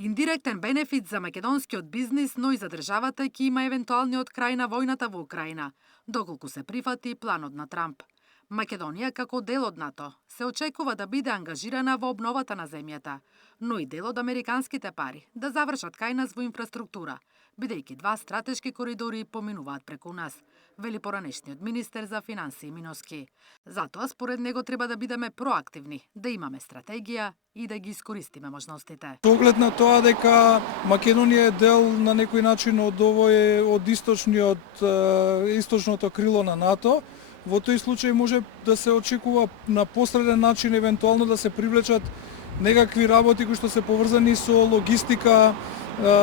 Индиректен бенефит за македонскиот бизнис, но и за државата ќе има евентуалниот крај на војната во Украина, доколку се прифати планот на Трамп. Македонија, како дел од НАТО, се очекува да биде ангажирана во обновата на земјата, но и дел од американските пари да завршат кај нас во инфраструктура, бидејќи два стратешки коридори поминуваат преку нас, вели поранешниот министер за финансии Миноски. Затоа, според него, треба да бидеме проактивни, да имаме стратегија и да ги искористиме можностите. Со оглед на тоа дека Македонија е дел на некој начин од источното крило на НАТО, во тој случај може да се очекува на посреден начин евентуално да се привлечат некакви работи кои што се поврзани со логистика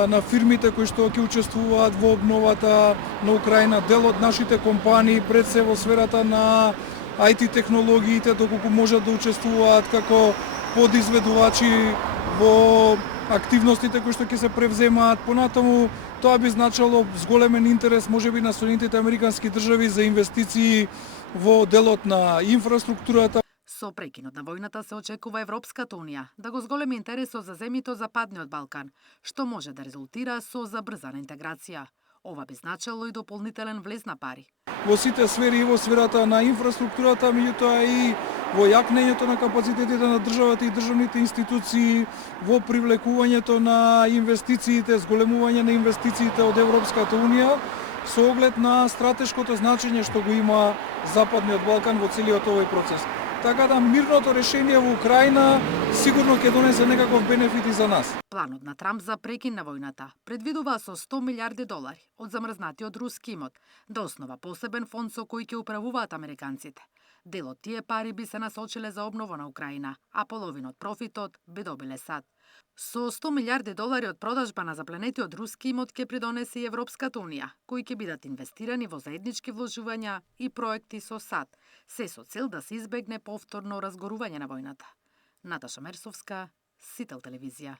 на фирмите кои што ќе учествуваат во обновата на Украина, дел од нашите компании, пред се во сферата на IT технологиите, доколку можат да учествуваат како подизведувачи во активностите кои што ќе се превземаат. Понатаму тоа би значило зголемен интерес можеби на Соединетите Американски држави за инвестиции во делот на инфраструктурата. Со прекинот на војната се очекува Европската унија да го зголеми интересот за земјите од Западниот Балкан, што може да резултира со забрзана интеграција. Ова би значило и дополнителен влез на пари. Во сите сфери, и во сферата на инфраструктурата, меѓутоа и во јакнењето на капацитетите на државата и државните институции, во привлекувањето на инвестициите, зголемување на инвестициите од Европската унија, со оглед на стратешкото значење што го има Западниот Балкан во целиот овој процес. Така да мирното решение во Украина сигурно ќе донесе некаков бенефит и за нас. Планот на Трамп за прекин на војната предвидува со 100 милиарди долари од замрзнатиот руски имот да основа посебен фонд со кој ќе управуваат американците. Дел од тие пари би се насочиле за обнова на Украина, а половина од профитот би добиле САД. Со 100 милиарди долари од продажба на запленетиот руски имот ќе придонесе и Европската унија, кои ќе бидат инвестирани во заеднички вложувања и проекти со САД, се со цел да се избегне повторно разгорување на војната. Наташа Мерсовска, Сител телевизија.